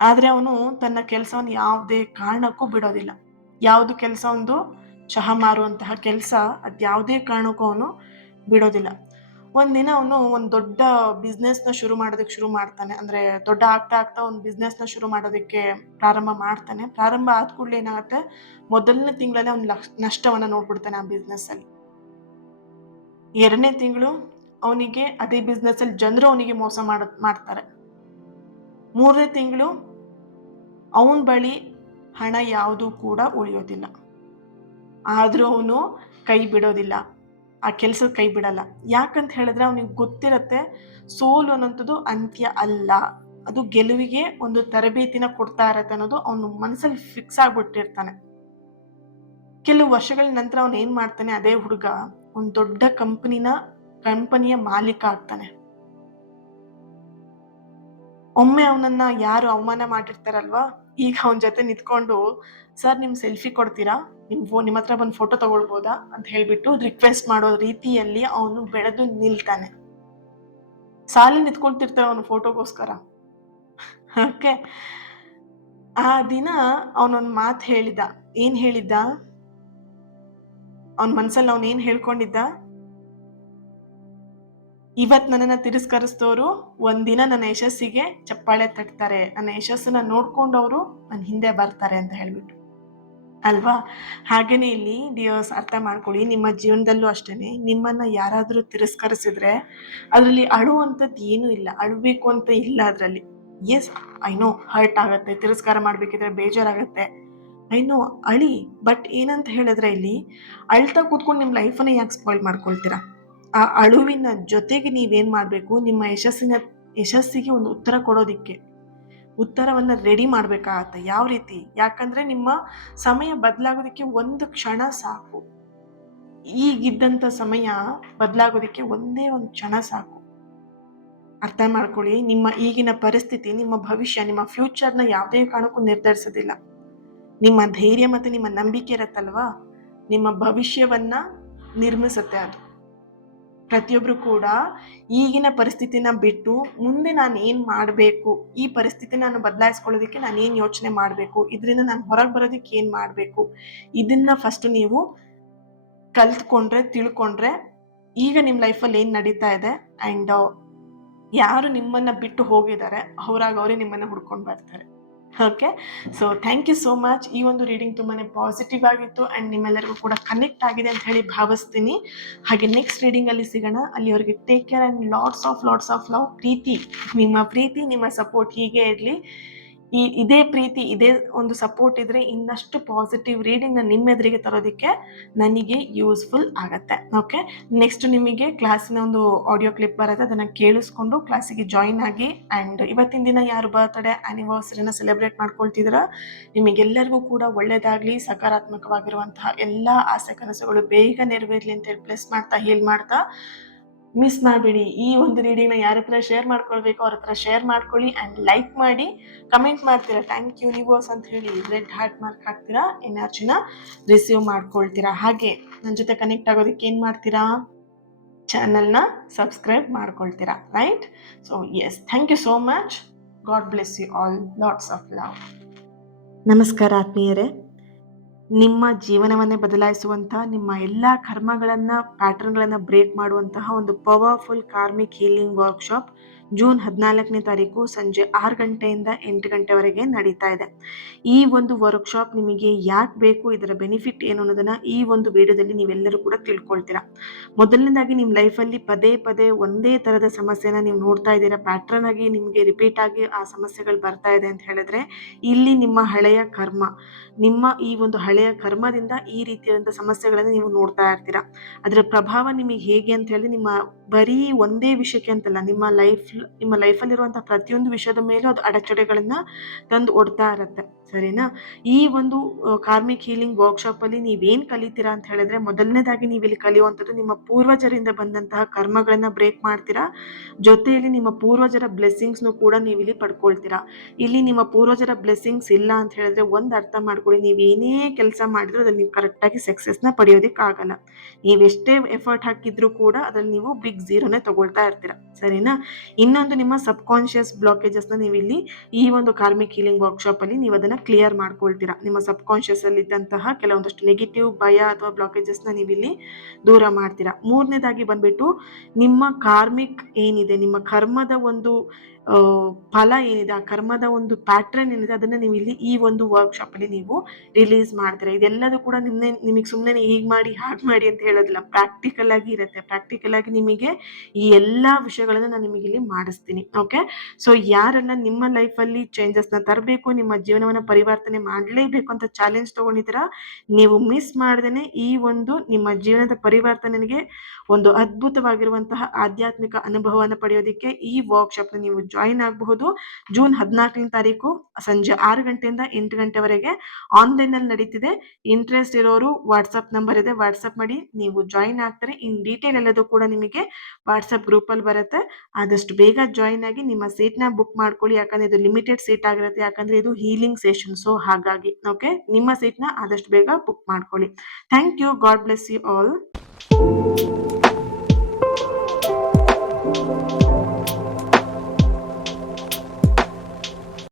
ಆದ್ರೆ ಅವನು ತನ್ನ ಕೆಲಸವನ್ನು ಯಾವುದೇ ಕಾರಣಕ್ಕೂ ಬಿಡೋದಿಲ್ಲ. ಯಾವುದು ಕೆಲಸ, ಒಂದು ಚಹಾ ಮಾರುವಂತಹ ಕೆಲಸ, ಅದ್ಯಾವುದೇ ಕಾರಣಕ್ಕೂ ಅವನು ಬಿಡೋದಿಲ್ಲ. ಒಂದಿನ ಅವನು ಒಂದು ದೊಡ್ಡ ಬಿಸ್ನೆಸ್ನ ಶುರು ಮಾಡ್ತಾನೆ, ಅಂದ್ರೆ ದೊಡ್ಡ ಆಗ್ತಾ ಒಂದು ಬಿಸ್ನೆಸ್ನ ಶುರು ಮಾಡೋದಕ್ಕೆ ಪ್ರಾರಂಭ ಮಾಡ್ತಾನೆ. ಪ್ರಾರಂಭ ಆದ ಕೂಡಲೇ ಏನಾಗುತ್ತೆ, ಮೊದಲನೇ ತಿಂಗಳಲ್ಲಿ ಅವ್ನು ನಷ್ಟವನ್ನ ನೋಡ್ಬಿಡ್ತಾನೆ ಆ ಬಿಸ್ನೆಸ್ ಅಲ್ಲಿ. 2ನೇ ತಿಂಗಳು ಅವನಿಗೆ ಅದೇ ಬಿಸ್ನೆಸ್ ಅಲ್ಲಿ ಜನರು ಅವನಿಗೆ ಮೋಸ ಮಾಡ್ತಾರೆ. 3ನೇ ತಿಂಗಳು ಅವನ ಬಳಿ ಹಣ ಯಾವುದು ಕೂಡ ಉಳಿಯೋದಿಲ್ಲ. ಆದ್ರೂ ಅವನು ಕೈ ಬಿಡೋದಿಲ್ಲ, ಆ ಕೆಲ್ಸದ ಕೈ ಬಿಡಲ್ಲ. ಯಾಕಂತ ಹೇಳಿದ್ರೆ ಅವನಿಗೆ ಗೊತ್ತಿರತ್ತೆ, ಸೋಲು ಅನ್ನೋಂಥದ್ದು ಅಂತ್ಯ ಅಲ್ಲ, ಅದು ಗೆಲುವಿಗೆ ಒಂದು ತರಬೇತಿನ ಕೊಡ್ತಾ ಇರತ್ತೆ ಅನ್ನೋದು ಅವನು ಮನಸ್ಸಲ್ಲಿ ಫಿಕ್ಸ್ ಆಗ್ಬಿಟ್ಟಿರ್ತಾನೆ. ಕೆಲವು ವರ್ಷಗಳ ನಂತರ ಅವನು ಏನ್ ಮಾಡ್ತಾನೆ, ಅದೇ ಹುಡುಗ ಒಂದು ದೊಡ್ಡ ಕಂಪನಿಯ ಮಾಲೀಕ ಆಗ್ತಾನೆ. ಒಮ್ಮೆ ಅವನನ್ನ ಯಾರು ಅವಮಾನ ಮಾಡಿರ್ತಾರಲ್ವಾ, ಈಗ ಅವನ ಜೊತೆ ನಿಂತ್ಕೊಂಡು, ಸರ್ ನಿಮ್ ಸೆಲ್ಫಿ ಕೊಡ್ತೀರಾ, ನಿಮ್ಮ ಹತ್ರ ಬಂದು ಫೋಟೋ ತಗೊಳ್ಬೋದಾ ಅಂತ ಹೇಳ್ಬಿಟ್ಟು ರಿಕ್ವೆಸ್ಟ್ ಮಾಡೋ ರೀತಿಯಲ್ಲಿ ಅವನು ಬೆಳೆದು ನಿಲ್ತಾನೆ. ಸಾಲಿ ನಿಂತ್ಕೊಳ್ತಿರ್ತಾನೆ ಅವನು ಫೋಟೋಗೋಸ್ಕರ. ಓಕೆ, ಆ ದಿನ ಅವನೊಂದು ಮಾತು ಹೇಳಿದ. ಏನ್ ಹೇಳಿದ್ದ, ಅವನ ಮನ್ಸಲ್ಲಿ ಅವನ್ ಏನ್ ಹೇಳ್ಕೊಂಡಿದ್ದ, ಇವತ್ ನನ್ನನ್ನ ತಿರಸ್ಕರಿಸಿದವರು ಒಂದಿನ ನನ್ನ ಯಶಸ್ಸಿಗೆ ಚಪ್ಪಾಳೆ ತಟ್ತಾರೆ, ನನ್ನ ಯಶಸ್ಸನ್ನ ನೋಡ್ಕೊಂಡು ಅವರು ನನ್ನ ಹಿಂದೆ ಬರ್ತಾರೆ ಅಂತ ಹೇಳ್ಬಿಟ್ಟು, ಅಲ್ವಾ? ಹಾಗೇನೆ ಇಲ್ಲಿ ಡಿಯರ್ಸ್ ಅರ್ಥ ಮಾಡ್ಕೊಳ್ಳಿ, ನಿಮ್ಮ ಜೀವನದಲ್ಲೂ ಅಷ್ಟೇನೆ, ನಿಮ್ಮನ್ನ ಯಾರಾದ್ರೂ ತಿರಸ್ಕರಿಸಿದ್ರೆ ಅದ್ರಲ್ಲಿ ಅಳುವಂಥದ್ದು ಏನೂ ಇಲ್ಲ, ಅಳ್ಬೇಕು ಅಂತ ಇಲ್ಲ ಅದ್ರಲ್ಲಿ. ಎಸ್, ಐ ನೋ ಹರ್ಟ್ ಆಗತ್ತೆ, ತಿರಸ್ಕಾರ ಮಾಡ್ಬೇಕಿದ್ರೆ ಬೇಜಾರಾಗತ್ತೆ, ಐ ನೋ, ಅಳಿ. ಬಟ್ ಏನಂತ ಹೇಳಿದ್ರೆ, ಇಲ್ಲಿ ಅಳ್ತಾ ಕೂತ್ಕೊಂಡು ನಿಮ್ಮ ಲೈಫನ್ನ ಯಾಕೆ ಸ್ಪಾಯ್ಲ್ ಮಾಡ್ಕೊಳ್ತೀರಾ? ಆ ಅಳುವಿನ ಜೊತೆಗೆ ನೀವೇನ್ ಮಾಡ್ಬೇಕು, ನಿಮ್ಮ ಯಶಸ್ಸಿಗೆ ಒಂದು ಉತ್ತರ ಕೊಡೋದಿಕ್ಕೆ ಉತ್ತರವನ್ನ ರೆಡಿ ಮಾಡ್ಬೇಕಾಗತ್ತೆ. ಯಾವ ರೀತಿ? ಯಾಕಂದ್ರೆ ನಿಮ್ಮ ಸಮಯ ಬದಲಾಗೋದಿಕ್ಕೆ ಒಂದು ಕ್ಷಣ ಸಾಕು. ಈಗಿದ್ದಂತ ಸಮಯ ಬದಲಾಗೋದಿಕ್ಕೆ ಒಂದೇ ಒಂದು ಕ್ಷಣ ಸಾಕು. ಅರ್ಥ ಮಾಡ್ಕೊಳ್ಳಿ, ನಿಮ್ಮ ಈಗಿನ ಪರಿಸ್ಥಿತಿ ನಿಮ್ಮ ಭವಿಷ್ಯ, ನಿಮ್ಮ ಫ್ಯೂಚರ್ನ ಯಾವುದೇ ಕಾರಣಕ್ಕೂ ನಿರ್ಧರಿಸೋದಿಲ್ಲ. ನಿಮ್ಮ ಧೈರ್ಯ ಮತ್ತೆ ನಿಮ್ಮ ನಂಬಿಕೆ ಇರತ್ತಲ್ವಾ, ನಿಮ್ಮ ಭವಿಷ್ಯವನ್ನ ನಿರ್ಮಿಸುತ್ತೆ ಅದು. ಪ್ರತಿಯೊಬ್ರು ಕೂಡ ಈಗಿನ ಪರಿಸ್ಥಿತಿನ ಬಿಟ್ಟು ಮುಂದೆ ನಾನು ಏನ್ ಮಾಡ್ಬೇಕು, ಈ ಪರಿಸ್ಥಿತಿ ನಾನು ಬದಲಾಯಿಸ್ಕೊಳ್ಳೋದಕ್ಕೆ ನಾನು ಏನ್ ಯೋಚನೆ ಮಾಡ್ಬೇಕು, ಇದರಿಂದ ನಾನು ಹೊರಗೆ ಬರೋದಕ್ಕೆ ಏನ್ ಮಾಡ್ಬೇಕು, ಇದನ್ನ ಫಸ್ಟ್ ನೀವು ಕಲ್ತ್ಕೊಂಡ್ರೆ, ತಿಳ್ಕೊಂಡ್ರೆ, ಈಗ ನಿಮ್ ಲೈಫಲ್ಲಿ ಏನ್ ನಡೀತಾ ಇದೆ ಅಂಡ್ ಯಾರು ನಿಮ್ಮನ್ನ ಬಿಟ್ಟು ಹೋಗಿದ್ದಾರೆ ಅವರೇ ನಿಮ್ಮನ್ನ ಹುಡ್ಕೊಂಡು ಬರ್ತಾರೆ. Okay, so thank you so much. ಈ ಒಂದು ರೀಡಿಂಗ್ ತುಂಬಾನೇ ಪಾಸಿಟಿವ್ ಆಗಿತ್ತು ಅಂಡ್ ನಿಮ್ಮೆಲ್ಲರಿಗೂ ಕೂಡ ಕನೆಕ್ಟ್ ಆಗಿದೆ ಅಂತ ಹೇಳಿ ಭಾವಿಸ್ತೀನಿ. ಹಾಗೆ ನೆಕ್ಸ್ಟ್ ರೀಡಿಂಗ್ ಅಲ್ಲಿ ಸಿಗೋಣ. ಅಲ್ಲಿವರೆಗೆ take care and lots of love. ನಿಮ್ಮ ಪ್ರೀತಿ, ನಿಮ್ಮ ಸಪೋರ್ಟ್ ಹೀಗೆ ಇರಲಿ. ಇದೇ ಪ್ರೀತಿ, ಇದೇ ಒಂದು ಸಪೋರ್ಟ್ ಇದ್ರೆ ಇನ್ನಷ್ಟು ಪಾಸಿಟಿವ್ ರೀಡಿಂಗ್ನ ನಿಮ್ಮ ಎದುರಿಗೆ ತರೋದಕ್ಕೆ ನನಗೆ ಯೂಸ್ಫುಲ್ ಆಗತ್ತೆ. ಓಕೆ, ನೆಕ್ಸ್ಟ್ ನಿಮಗೆ ಕ್ಲಾಸಿನ ಒಂದು ಆಡಿಯೋ ಕ್ಲಿಪ್ ಬರುತ್ತೆ, ಅದನ್ನು ಕೇಳಿಸ್ಕೊಂಡು ಕ್ಲಾಸಿಗೆ ಜಾಯಿನ್ ಆಗಿ. ಆ್ಯಂಡ್ ಇವತ್ತಿನ ದಿನ ಯಾರು ಬರ್ತ್ಡೇ ಆ್ಯನಿವರ್ಸರಿನ ಸೆಲೆಬ್ರೇಟ್ ಮಾಡ್ಕೊಳ್ತಿದ್ದೀರಾ, ನಿಮಗೆಲ್ಲರಿಗೂ ಕೂಡ ಒಳ್ಳೆಯದಾಗಲಿ, ಸಕಾರಾತ್ಮಕವಾಗಿರುವಂತಹ ಎಲ್ಲ ಆಸೆ ಕನಸುಗಳು ಬೇಗ ನೆರವೇರಲಿ ಅಂತೇಳಿ ಪ್ಲೆಸ್ ಮಾಡ್ತಾ, ಹೀಲ್ ಮಾಡ್ತಾ, ಮಿಸ್ ಮಾಡಬೇಡಿ. ಈ ಒಂದು ರೀಡಿಂಗ್ನ ಯಾರ ಹತ್ರ ಶೇರ್ ಮಾಡ್ಕೊಳ್ಬೇಕು ಅವ್ರ ಹತ್ರ ಶೇರ್ ಮಾಡ್ಕೊಳ್ಳಿ. ಆ್ಯಂಡ್ ಲೈಕ್ ಮಾಡಿ, ಕಮೆಂಟ್ ಮಾಡ್ತೀರಾ ಥ್ಯಾಂಕ್ ಯೂನಿವರ್ಸ್ ಅಂತ ಹೇಳಿ, ರೆಡ್ ಹಾರ್ಟ್ ಮಾರ್ಕ್ ಹಾಕ್ತೀರಾ, ಎನರ್ಜಿನ ರಿಸೀವ್ ಮಾಡ್ಕೊಳ್ತೀರಾ. ಹಾಗೆ ನನ್ನ ಜೊತೆ ಕನೆಕ್ಟ್ ಆಗೋದಕ್ಕೆ ಏನು ಮಾಡ್ತೀರಾ, ಚಾನಲ್ನ ಸಬ್ಸ್ಕ್ರೈಬ್ ಮಾಡ್ಕೊಳ್ತೀರಾ, right? So yes, thank you so much. God bless you all, lots of love. ನಮಸ್ಕಾರ ಆತ್ಮೀಯರೇ. ನಿಮ್ಮ ಜೀವನವನ್ನೇ ಬದಲಾಯಿಸುವಂತಹ, ನಿಮ್ಮ ಎಲ್ಲ ಕರ್ಮಗಳನ್ನು, ಪ್ಯಾಟರ್ನ್ಗಳನ್ನು ಬ್ರೇಕ್ ಮಾಡುವಂತಹ ಒಂದು powerful karmic healing workshop June 14ನೇ ತಾರೀಕು ಸಂಜೆ 6 ಗಂಟೆಯಿಂದ 8 ಗಂಟೆವರೆಗೆ ನಡೀತಾ ಇದೆ. ಈ ಒಂದು ವರ್ಕ್ಶಾಪ್ ನಿಮಗೆ ಯಾಕೆ ಬೇಕು, ಇದರ ಬೆನಿಫಿಟ್ ಏನು ಅನ್ನೋದನ್ನು ಈ ಒಂದು ವಿಡಿಯೋದಲ್ಲಿ ನೀವೆಲ್ಲರೂ ಕೂಡ ತಿಳ್ಕೊಳ್ತೀರಾ. ಮೊದಲನೇದಾಗಿ, ನಿಮ್ಮ ಲೈಫಲ್ಲಿ ಪದೇ ಪದೇ ಒಂದೇ ಥರದ ಸಮಸ್ಯೆನ ನೀವು ನೋಡ್ತಾ ಇದ್ದೀರಾ, ಪ್ಯಾಟ್ರನ್ ಆಗಿ ನಿಮಗೆ ರಿಪೀಟ್ ಆಗಿ ಆ ಸಮಸ್ಯೆಗಳು ಬರ್ತಾ ಇದೆ ಅಂತ ಹೇಳಿದ್ರೆ, ಇಲ್ಲಿ ನಿಮ್ಮ ಹಳೆಯ ಕರ್ಮ, ನಿಮ್ಮ ಈ ಒಂದು ಹಳೆಯ ಕರ್ಮದಿಂದ ಈ ರೀತಿಯಾದಂಥ ಸಮಸ್ಯೆಗಳನ್ನು ನೀವು ನೋಡ್ತಾ ಇರ್ತೀರಾ. ಅದರ ಪ್ರಭಾವ ನಿಮಗೆ ಹೇಗೆ ಅಂತ ಹೇಳಿ, ನಿಮ್ಮ ಬರೀ ಒಂದೇ ವಿಷಯಕ್ಕೆ ಅಂತಲ್ಲ, ನಿಮ್ಮ ಲೈಫಲ್ಲಿರುವಂಥ ಪ್ರತಿಯೊಂದು ವಿಷಯದ ಮೇಲೂ ಅದು ಅಡೆತಡೆಗಳನ್ನು ತಂದು ಒಡ್ತಾ ಇರುತ್ತೆ, ಸರಿನಾ? ಈ ಒಂದು ಕಾರ್ಮಿಕ್ ಹೀಲಿಂಗ್ ವರ್ಕ್ಶಾಪಲ್ಲಿ ನೀವೇನು ಕಲಿತೀರಾ ಅಂತ ಹೇಳಿದ್ರೆ, ಮೊದಲನೇದಾಗಿ ನೀವಿಲ್ಲಿ ಕಲಿಯುವಂಥದ್ದು ನಿಮ್ಮ ಪೂರ್ವಜರಿಂದ ಬಂದಂತಹ ಕರ್ಮಗಳನ್ನು ಬ್ರೇಕ್ ಮಾಡ್ತೀರಾ. ಜೊತೆಯಲ್ಲಿ ನಿಮ್ಮ ಪೂರ್ವಜರ ಬ್ಲೆಸ್ಸಿಂಗ್ಸ್ನು ಕೂಡ ನೀವಿಲ್ಲಿ ಪಡ್ಕೊಳ್ತೀರಾ. ಇಲ್ಲಿ ನಿಮ್ಮ ಪೂರ್ವಜರ ಬ್ಲೆಸ್ಸಿಂಗ್ಸ್ ಇಲ್ಲ ಅಂತ ಹೇಳಿದ್ರೆ, ಒಂದು ಅರ್ಥ ಮಾಡ್ಕೊಳ್ಳಿ, ನೀವೇನೇ ಕೆಲಸ ಮಾಡಿದ್ರು ಅದ್ರಲ್ಲಿ ನೀವು ಕರೆಕ್ಟಾಗಿ ಸಕ್ಸಸ್ನ ಪಡೆಯೋದಕ್ಕಾಗಲ್ಲ. ನೀವೆಷ್ಟೇ ಎಫರ್ಟ್ ಹಾಕಿದ್ರು ಕೂಡ ಅದರಲ್ಲಿ ನೀವು ಬಿಗ್ ಝೀರೋನೇ ತಗೊಳ್ತಾ ಇರ್ತೀರ, ಸರಿನಾ? ಇನ್ನೊಂದು, ನಿಮ್ಮ ಸಬ್ ಕಾನ್ಷಿಯಸ್ ಬ್ಲಾಕೇಜಸ್ನ ನೀವಿಲ್ಲಿ ಈ ಒಂದು ಕಾರ್ಮಿಕ್ ಹೀಲಿಂಗ್ ವರ್ಕ್ಶಾಪಲ್ಲಿ ನೀವು ಅದನ್ನು ಕ್ಲಿಯರ್ ಮಾಡ್ಕೊಳ್ತೀರಾ. ನಿಮ್ಮ ಸಬ್ ಕಾನ್ಷಿಯಸ್ ಇದ್ದಂತಹ ಕೆಲವೊಂದಷ್ಟು ನೆಗೆಟಿವ್ ಭಯ ಅಥವಾ ಬ್ಲಾಕೇಜಸ್ನ ನೀವಿಲ್ಲಿ ದೂರ ಮಾಡ್ತೀರಾ. ಮೂರನೇದಾಗಿ ಬಂದ್ಬಿಟ್ಟು, ನಿಮ್ಮ ಕಾರ್ಮಿಕ್ ಏನಿದೆ, ನಿಮ್ಮ ಕರ್ಮದ ಒಂದು ಫಲ ಏನಿದೆ, ಆ ಕರ್ಮದ ಒಂದು ಪ್ಯಾಟ್ರನ್ ಏನಿದೆ, ಅದನ್ನು ನೀವು ಇಲ್ಲಿ ಈ ಒಂದು ವರ್ಕ್ಶಾಪಲ್ಲಿ ನೀವು ರಿಲೀಸ್ ಮಾಡ್ತೀರಾ. ಇದೆಲ್ಲದೂ ಕೂಡ ನಿಮಗೆ ಸುಮ್ಮನೆ ಹೀಗೆ ಮಾಡಿ ಹಾಗೆ ಮಾಡಿ ಅಂತ ಹೇಳೋದಿಲ್ಲ, ಪ್ರಾಕ್ಟಿಕಲ್ ಆಗಿ ಇರುತ್ತೆ. ಪ್ರಾಕ್ಟಿಕಲ್ ಆಗಿ ನಿಮಗೆ ಈ ಎಲ್ಲ ವಿಷಯಗಳನ್ನು ನಾನು ನಿಮಗೆ ಇಲ್ಲಿ ಮಾಡಿಸ್ತೀನಿ. ಓಕೆ, ಸೊ ಯಾರೆಲ್ಲ ನಿಮ್ಮ ಲೈಫಲ್ಲಿ ಚೇಂಜಸ್ನ ತರಬೇಕು, ನಿಮ್ಮ ಜೀವನವನ್ನು ಪರಿವರ್ತನೆ ಮಾಡಲೇಬೇಕು ಅಂತ ಚಾಲೆಂಜ್ ತೊಗೊಂಡಿದ್ದೀರಾ, ನೀವು ಮಿಸ್ ಮಾಡ್ದೇ ಈ ಒಂದು ನಿಮ್ಮ ಜೀವನದ ಪರಿವರ್ತನೆಗೆ ಒಂದು ಅದ್ಭುತವಾಗಿರುವಂತಹ ಆಧ್ಯಾತ್ಮಿಕ ಅನುಭವವನ್ನು ಪಡೆಯೋದಕ್ಕೆ ಈ ವರ್ಕ್ಶಾಪ್ನ ನೀವು ಜಾಯಿನ್ ಆಗಬಹುದು. ಜೂನ್ 14ನೇ ತಾರೀಕು ಸಂಜೆ 6 ಗಂಟೆಯಿಂದ 8 ಗಂಟೆವರೆಗೆ ಆನ್ಲೈನಲ್ಲಿ ನಡೀತಿದೆ. ಇಂಟ್ರೆಸ್ಟ್ ಇರೋರು ವಾಟ್ಸಪ್ ನಂಬರ್ ಇದೆ, ವಾಟ್ಸಪ್ ಮಾಡಿ ನೀವು ಜಾಯಿನ್ ಆಗ್ತಾರೆ. ಇನ್ ಡೀಟೇಲ್ ಎಲ್ಲದೂ ಕೂಡ ನಿಮಗೆ ವಾಟ್ಸಪ್ ಗ್ರೂಪಲ್ಲಿ ಬರುತ್ತೆ. ಆದಷ್ಟು ಬೇಗ ಜಾಯಿನ್ ಆಗಿ ನಿಮ್ಮ ಸೀಟ್ನ ಬುಕ್ ಮಾಡ್ಕೊಳ್ಳಿ, ಯಾಕಂದರೆ ಇದು ಲಿಮಿಟೆಡ್ ಸೀಟ್ ಆಗಿರುತ್ತೆ, ಯಾಕಂದರೆ ಇದು ಹೀಲಿಂಗ್ ಸೆಷನ್. ಸೊ ಹಾಗಾಗಿ ಓಕೆ, ನಿಮ್ಮ ಸೀಟ್ನ ಆದಷ್ಟು ಬೇಗ ಬುಕ್ ಮಾಡ್ಕೊಳ್ಳಿ. Thank you. God bless you all.